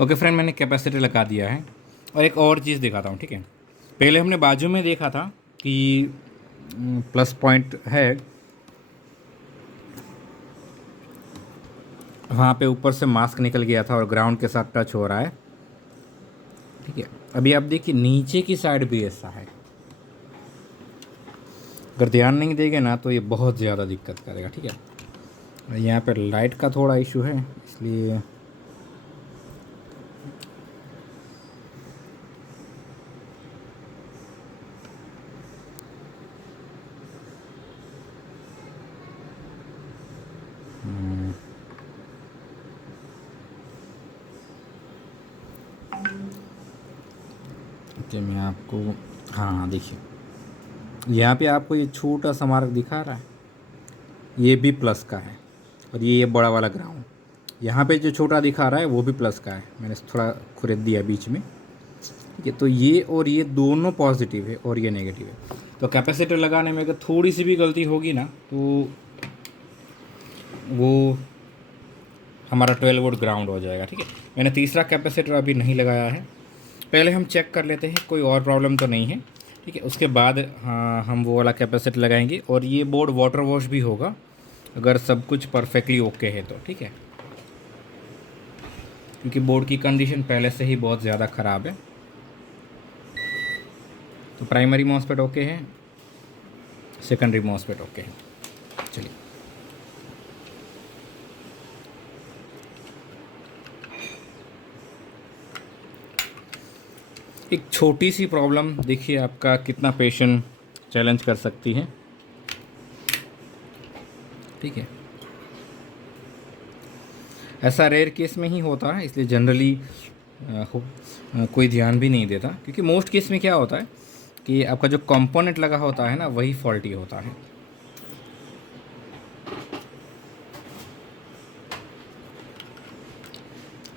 ओके फ्रेंड, मैंने कैपेसिटर लगा दिया है और एक और चीज़ दिखाता हूँ। ठीक है, पहले हमने बाजू में देखा था कि प्लस पॉइंट है, वहाँ पे ऊपर से मास्क निकल गया था और ग्राउंड के साथ टच हो रहा है। ठीक है, अभी आप देखिए नीचे की साइड भी ऐसा है। अगर ध्यान नहीं देंगे ना तो ये बहुत ज़्यादा दिक्कत करेगा। ठीक है, यहाँ पर लाइट का थोड़ा इशू है, इसलिए कि मैं आपको, हाँ देखिए यहाँ पे आपको ये छोटा सा मार्क दिखा रहा है, ये भी प्लस का है, और ये बड़ा वाला ग्राउंड यहाँ पे जो छोटा दिखा रहा है वो भी प्लस का है। मैंने थोड़ा खुरेद दिया बीच में। ठीक है, तो ये और ये दोनों पॉजिटिव है और ये नेगेटिव है। तो कैपेसिटर लगाने में अगर थोड़ी सी भी गलती होगी ना तो वो हमारा 12 वोल्ट ग्राउंड हो जाएगा। ठीक है, मैंने तीसरा कैपेसिटर अभी नहीं लगाया है, पहले हम चेक कर लेते हैं कोई और प्रॉब्लम तो नहीं है। ठीक है, उसके बाद हाँ हम वो वाला कैपेसिटर लगाएंगे। और ये बोर्ड वाटर वॉश भी होगा अगर सब कुछ परफेक्टली ओके है तो। ठीक है, क्योंकि बोर्ड की कंडीशन पहले से ही बहुत ज़्यादा ख़राब है। तो प्राइमरी मॉसफेट ओके है, सेकेंडरी मॉसफेट ओके है। चलिए एक छोटी सी प्रॉब्लम देखिए आपका कितना पेशेंट चैलेंज कर सकती है। ठीक है, ऐसा रेयर केस में ही होता है, इसलिए जनरली कोई ध्यान भी नहीं देता, क्योंकि मोस्ट केस में क्या होता है कि आपका जो कंपोनेंट लगा होता है ना वही फॉल्टी होता है।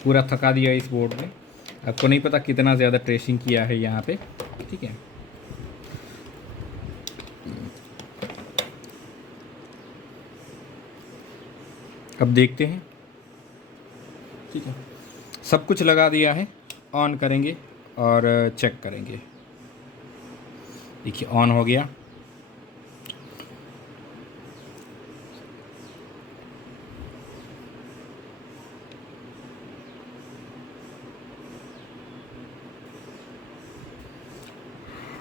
पूरा थका दिया इस बोर्ड में, आपको नहीं पता कितना ज़्यादा ट्रेसिंग किया है यहाँ पे। ठीक है, अब देखते हैं। ठीक है, सब कुछ लगा दिया है, ऑन करेंगे और चेक करेंगे। देखिए ऑन हो गया।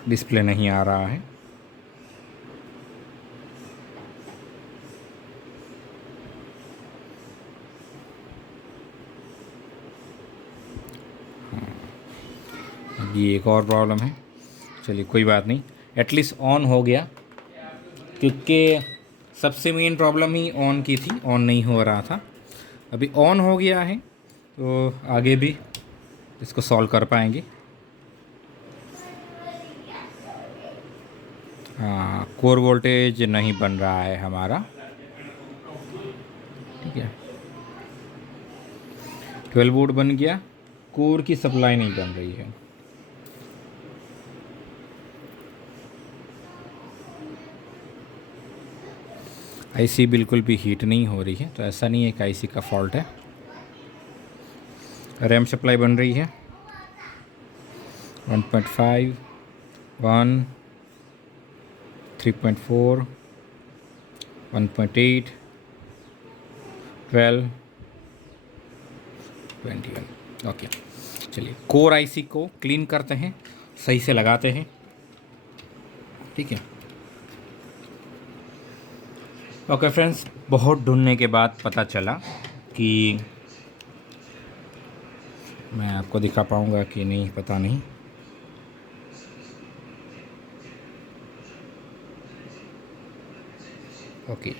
डिस्प्ले नहीं आ रहा है। ये एक और प्रॉब्लम है, चलिए कोई बात नहीं, एटलीस्ट ऑन हो गया, क्योंकि सबसे मेन प्रॉब्लम ही ऑन की थी, ऑन नहीं हो रहा था। अभी ऑन हो गया है तो आगे भी इसको सॉल्व कर पाएंगे। हाँ, कोर वोल्टेज नहीं बन रहा है हमारा। ठीक है, 12 वोल्ट बन गया, कोर की सप्लाई नहीं बन रही है। आईसी बिल्कुल भी हीट नहीं हो रही है, तो ऐसा नहीं है कि आईसी का फॉल्ट है। रैम सप्लाई बन रही है, 1.5, 1, 3.4, 1.8, 12, 21। ओके, चलिए कोर आईसी को क्लीन करते हैं, सही से लगाते हैं, ठीक है। ओके फ्रेंड्स, बहुत ढूंढने के बाद पता चला कि मैं आपको दिखा पाऊँगा कि नहीं पता नहीं। ओके,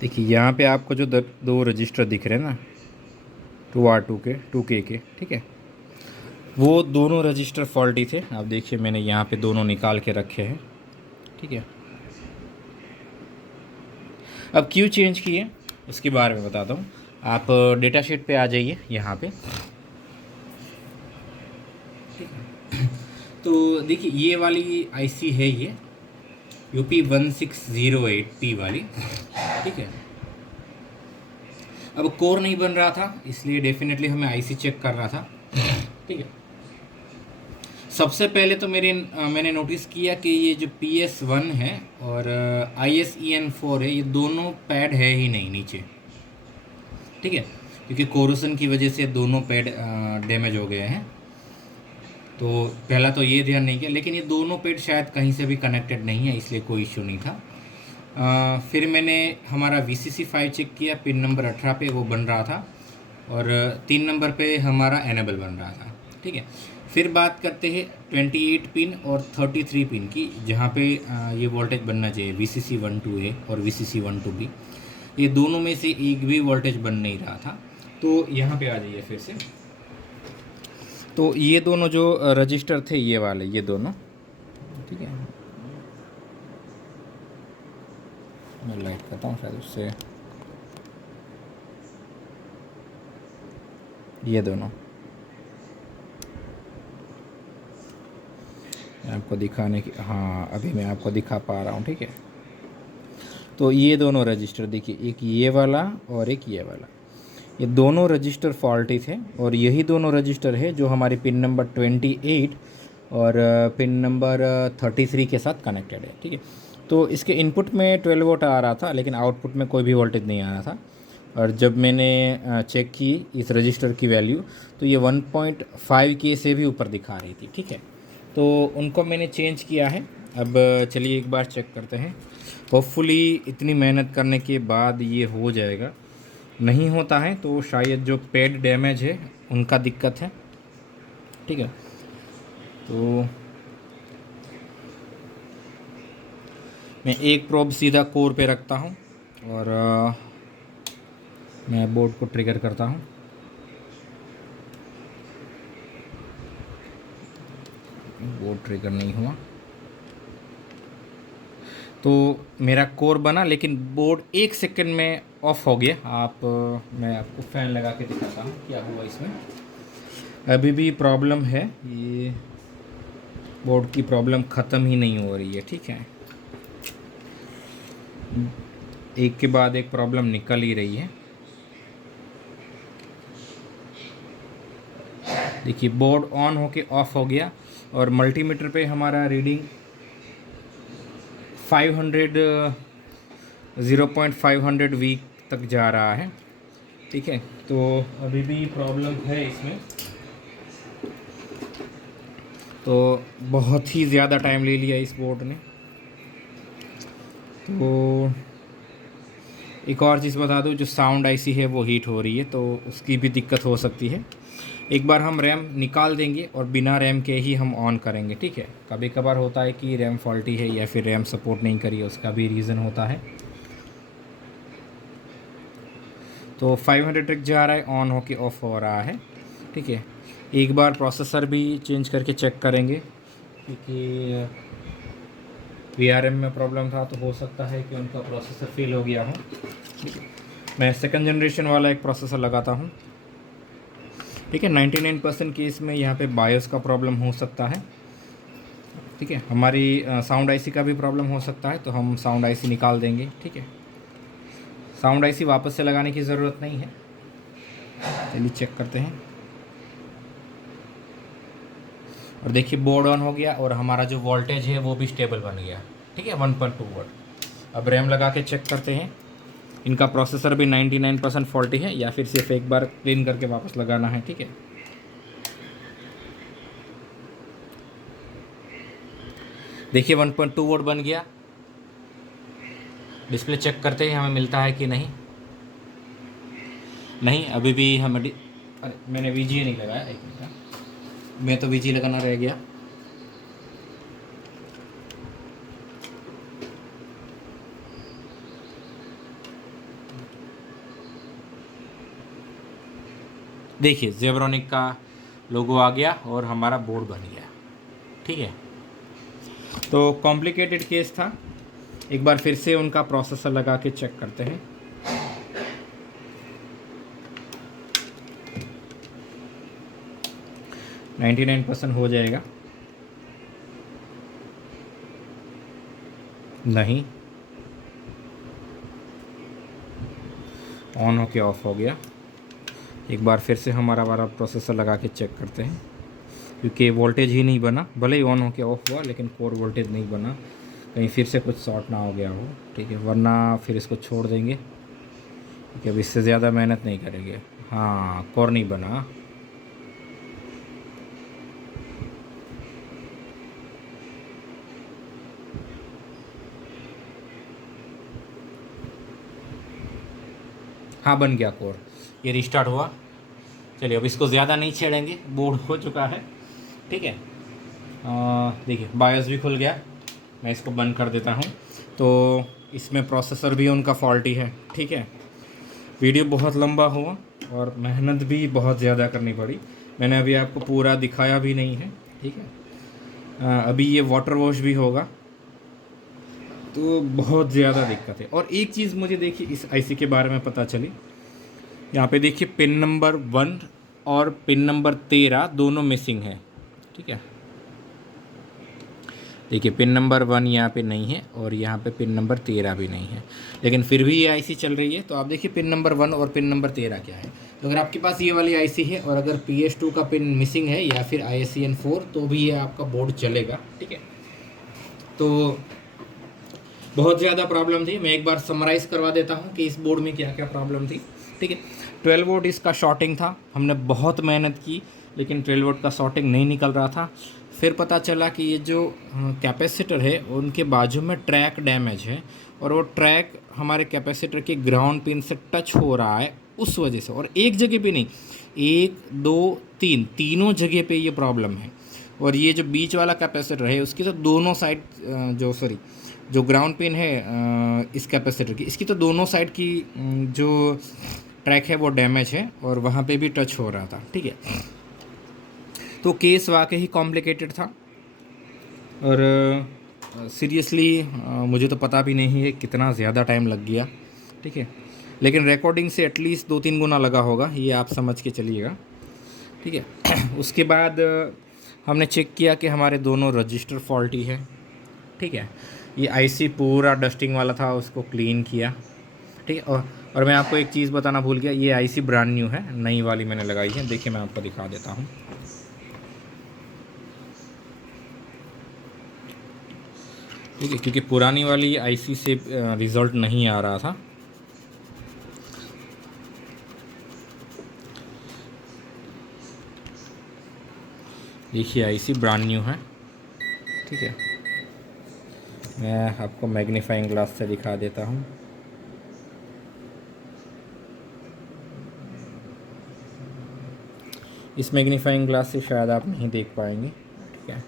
देखिए यहाँ पे आपको जो दो रजिस्टर दिख रहे हैं ना, 2R2 के 2K के, ठीक है, वो दोनों रजिस्टर फॉल्टी थे। आप देखिए मैंने यहाँ पे दोनों निकाल के रखे हैं, ठीक है। अब क्यों चेंज किए उसके बारे में बताता हूँ। आप डेटा शीट पे आ जाइए यहाँ पे, तो देखिए ये वाली आईसी है, ये UP1608P वाली, ठीक है। अब कोर नहीं बन रहा था, इसलिए डेफिनेटली हमें आईसी चेक करना था, ठीक है। सबसे पहले तो मैंने नोटिस किया कि ये जो PS1 है और ISEN4 है, ये दोनों पैड है ही नहीं नीचे, ठीक है, क्योंकि कोरोसन की वजह से दोनों पैड डैमेज हो गए हैं। तो पहला तो ये ध्यान नहीं किया, लेकिन ये दोनों पैड शायद कहीं से भी कनेक्टेड नहीं है, इसलिए कोई इशू नहीं था। फिर मैंने हमारा VCC5 चेक किया, पिन नंबर 18 पे वो बन रहा था, और 3 नंबर पे हमारा एनेबल बन रहा था, ठीक है। फिर बात करते हैं 28 पिन और 33 पिन की, जहाँ पे ये वोल्टेज बनना चाहिए, VCC12A और VCC12B। ये दोनों में से एक भी वोल्टेज बन नहीं रहा था। तो यहाँ पे आ जाइए फिर से। तो ये दोनों जो रजिस्टर थे, ये वाले, ये दोनों, ठीक है, मैं लाइट करता हूँ शायद उससे, ये दोनों मैं आपको दिखाने की, हाँ अभी मैं आपको दिखा पा रहा हूँ, ठीक है। तो ये दोनों रजिस्टर देखिए, एक ये वाला और एक ये वाला, ये दोनों रजिस्टर फॉल्टी थे, और यही दोनों रजिस्टर है जो हमारे पिन नंबर 28 और पिन नंबर 33 के साथ कनेक्टेड है, ठीक है। तो इसके इनपुट में 12 वोल्ट आ रहा था, लेकिन आउटपुट में कोई भी वोल्टेज नहीं आ रहा था। और जब मैंने चेक की इस रजिस्टर की वैल्यू, तो ये 1.5K से भी ऊपर दिखा रही थी, ठीक है। तो उनको मैंने चेंज किया है। अब चलिए एक बार चेक करते हैं, होपफुली इतनी मेहनत करने के बाद ये हो जाएगा। नहीं होता है तो शायद जो पैड डैमेज है उनका दिक्कत है, ठीक है। तो मैं एक प्रोब सीधा कोर पे रखता हूँ और मैं बोर्ड को ट्रिगर करता हूँ। बोर्ड ट्रिगर नहीं हुआ, तो मेरा कोर बना, लेकिन बोर्ड 1 सेकंड में ऑफ हो गया। मैं आपको फ़ैन लगा के दिखाता हूँ क्या हुआ इसमें। अभी भी प्रॉब्लम है, ये बोर्ड की प्रॉब्लम ख़त्म ही नहीं हो रही है, ठीक है। एक के बाद एक प्रॉब्लम निकल ही रही है। देखिए बोर्ड ऑन होके ऑफ हो गया, और मल्टीमीटर पे हमारा रीडिंग 0.500 वीक तक जा रहा है, ठीक है। तो अभी भी प्रॉब्लम है इसमें, तो बहुत ही ज़्यादा टाइम ले लिया इस बोर्ड ने। तो एक और चीज़ बता दूं, जो साउंड आईसी है वो हीट हो रही है, तो उसकी भी दिक्कत हो सकती है। एक बार हम रैम निकाल देंगे और बिना रैम के ही हम ऑन करेंगे, ठीक है। कभी कभार होता है कि रैम फॉल्टी है या फिर रैम सपोर्ट नहीं करी है, उसका भी रीज़न होता है। तो 500 तक जा रहा है, ऑन होके ऑफ हो रहा है, ठीक है। एक बार प्रोसेसर भी चेंज करके चेक करेंगे, क्योंकि VRM में प्रॉब्लम था, तो हो सकता है कि उनका प्रोसेसर फेल हो गया हो, ठीक है। मैं सेकंड जनरेशन वाला एक प्रोसेसर लगाता हूँ, ठीक है। 99% केस में यहाँ पे बायोस का प्रॉब्लम हो सकता है। ठीक है। हमारी साउंड आईसी का भी प्रॉब्लम हो सकता है, तो हम साउंड आईसी निकाल देंगे। ठीक है, साउंड आईसी वापस से लगाने की ज़रूरत नहीं है। चलिए चेक करते हैं। और देखिए बोर्ड ऑन हो गया और हमारा जो वोल्टेज है वो भी स्टेबल बन गया। ठीक है, 1.2 वोल्ट। अब रैम लगा के चेक करते हैं। इनका प्रोसेसर भी 99% फॉल्टी है, या फिर सिर्फ एक बार क्लीन करके वापस लगाना है। ठीक है, देखिए 1.2 वोल्ट बन गया। डिस्प्ले चेक करते हैं हमें मिलता है कि नहीं। नहीं, अभी भी हमें अरे मैंने वीजी नहीं लगाया, एक मिनट, मैं तो वीजी लगाना रह गया। देखिए जेब्रॉनिक का लोगो आ गया और हमारा बोर्ड बन गया। ठीक है, तो कॉम्प्लिकेटेड केस था। एक बार फिर से उनका प्रोसेसर लगा के चेक करते हैं। नाइन्टी 99% हो जाएगा। नहीं, ऑन होके ऑफ हो गया। एक बार फिर से हमारा वाला प्रोसेसर लगा के चेक करते हैं, क्योंकि वोल्टेज ही नहीं बना। भले ही ऑन होके ऑफ हुआ लेकिन कोर वोल्टेज नहीं बना। कहीं फिर से कुछ शॉर्ट ना हो गया हो। ठीक है, वरना फिर इसको छोड़ देंगे, क्योंकि अब इससे ज़्यादा मेहनत नहीं करेंगे। हाँ, कोर नहीं बना। हाँ, बन गया कोर। ये रिस्टार्ट हुआ। चलिए अब इसको ज़्यादा नहीं छेड़ेंगे, बोर्ड हो चुका है। ठीक है, देखिए बायोस भी खुल गया। मैं इसको बंद कर देता हूँ। तो इसमें प्रोसेसर भी उनका फॉल्टी है। ठीक है, वीडियो बहुत लंबा हुआ और मेहनत भी बहुत ज़्यादा करनी पड़ी। मैंने अभी आपको पूरा दिखाया भी नहीं है। ठीक है, अभी ये वाटर वॉश भी होगा, तो बहुत ज़्यादा दिक्कत है। और एक चीज़ मुझे देखिए इस आईसी के बारे में पता चली। यहाँ पे देखिए पिन नंबर 1 और पिन नंबर 13 दोनों मिसिंग है। ठीक है, देखिए पिन नंबर 1 यहाँ पे नहीं है और यहाँ पे पिन नंबर 13 भी नहीं है, लेकिन फिर भी ये आईसी चल रही है। तो आप देखिए पिन नंबर 1 और पिन नंबर 13 क्या है। तो अगर आपके पास ये वाली आईसी है और अगर PS2 का पिन मिसिंग है या फिर ISCN 4, तो भी ये आपका बोर्ड चलेगा। ठीक है, तो बहुत ज़्यादा प्रॉब्लम थी। मैं एक बार समराइज़ करवा देता हूँ कि इस बोर्ड में क्या क्या प्रॉब्लम थी। ठीक है, 12 वोल्ट इसका शॉर्टिंग था। हमने बहुत मेहनत की लेकिन 12 वोल्ट का शॉर्टिंग नहीं निकल रहा था। फिर पता चला कि ये जो कैपेसिटर है उनके बाजू में ट्रैक डैमेज है, और वो ट्रैक हमारे कैपेसिटर के ग्राउंड पिन से टच हो रहा है उस वजह से। और एक जगह पे नहीं, 1 2 3 तीनों जगह पे ये प्रॉब्लम है। और ये जो बीच वाला कैपेसिटर है उसकी तो दोनों साइड जो ग्राउंड पिन है इस कैपेसिटर की, इसकी तो दोनों साइड की जो ट्रैक है वो डैमेज है और वहाँ पे भी टच हो रहा था। ठीक है, तो केस वाकई कॉम्प्लिकेटेड था। और सीरियसली मुझे तो पता भी नहीं है कितना ज़्यादा टाइम लग गया। ठीक है, लेकिन रिकॉर्डिंग से एटलीस्ट 2-3 गुना लगा होगा, ये आप समझ के चलिएगा। ठीक है, उसके बाद हमने चेक किया कि हमारे दोनों रजिस्टर फॉल्टी है। ठीक है, ये आईसी पूरा डस्टिंग वाला था, उसको क्लीन किया। ठीक है, और मैं आपको एक चीज़ बताना भूल गया, ये आईसी ब्रांड न्यू है, नई वाली मैंने लगाई है। देखिए मैं आपको दिखा देता हूँ। ठीक है, क्योंकि पुरानी वाली आईसी से रिज़ल्ट नहीं आ रहा था। देखिए आईसी ब्रांड न्यू है। ठीक है, मैं आपको मैग्नीफाइंग ग्लास से दिखा देता हूँ। इस मैग्नीफाइंग ग्लास से शायद आप नहीं देख पाएंगे। ठीक है,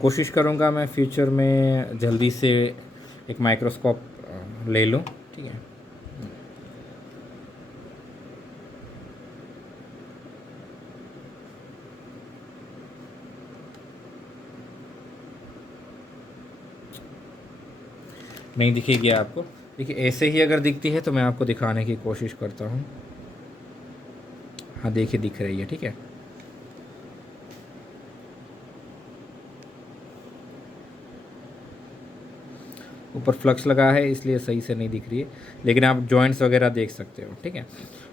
कोशिश करूँगा मैं फ्यूचर में जल्दी से एक माइक्रोस्कोप ले लूँ। ठीक है, नहीं दिखेगी आपको। देखिए ऐसे ही अगर दिखती है तो मैं आपको दिखाने की कोशिश करता हूँ। हाँ देखिए दिख रही है। ठीक है, ऊपर फ्लक्स लगा है इसलिए सही से नहीं दिख रही है, लेकिन आप जॉइंट्स वगैरह देख सकते हो। ठीक है,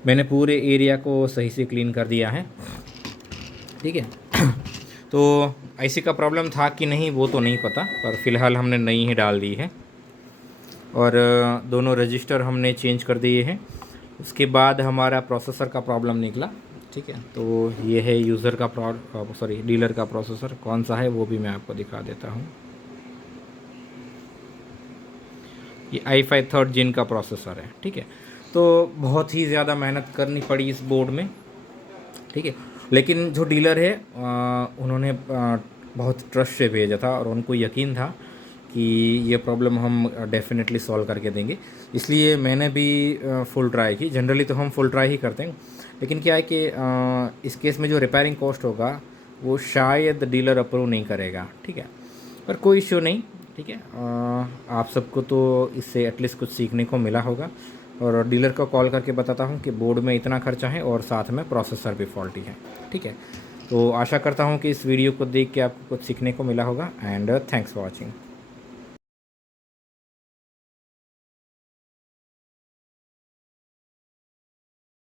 मैंने पूरे एरिया को सही से क्लीन कर दिया है। ठीक है, तो ऐसी का प्रॉब्लम था कि नहीं वो तो नहीं पता, पर फ़िलहाल हमने नई ही डाल दी है और दोनों रजिस्टर हमने चेंज कर दिए हैं। उसके बाद हमारा प्रोसेसर का प्रॉब्लम निकला। ठीक है, तो ये है यूज़र का डीलर का प्रोसेसर। कौन सा है वो भी मैं आपको दिखा देता हूँ। ये i5 3rd Gen का प्रोसेसर है। ठीक है, तो बहुत ही ज़्यादा मेहनत करनी पड़ी इस बोर्ड में। ठीक है, लेकिन जो डीलर है उन्होंने बहुत ट्रस्ट से भेजा था और उनको यकीन था कि ये प्रॉब्लम हम डेफिनेटली सॉल्व करके देंगे, इसलिए मैंने भी फुल ट्राई की। जनरली तो हम फुल ट्राई ही करते हैं, लेकिन क्या है कि इस केस में जो रिपेयरिंग कॉस्ट होगा वो शायद डीलर अप्रूव नहीं करेगा। ठीक है, पर कोई इश्यू नहीं। ठीक है, आप सबको तो इससे एटलीस्ट कुछ सीखने को मिला होगा। और डीलर को कॉल करके बताता हूँ कि बोर्ड में इतना खर्चा है और साथ में प्रोसेसर भी फॉल्टी है। ठीक है, तो आशा करता हूँ कि इस वीडियो को देख के आपको कुछ सीखने को मिला होगा एंड थैंक्स फॉर वॉचिंग।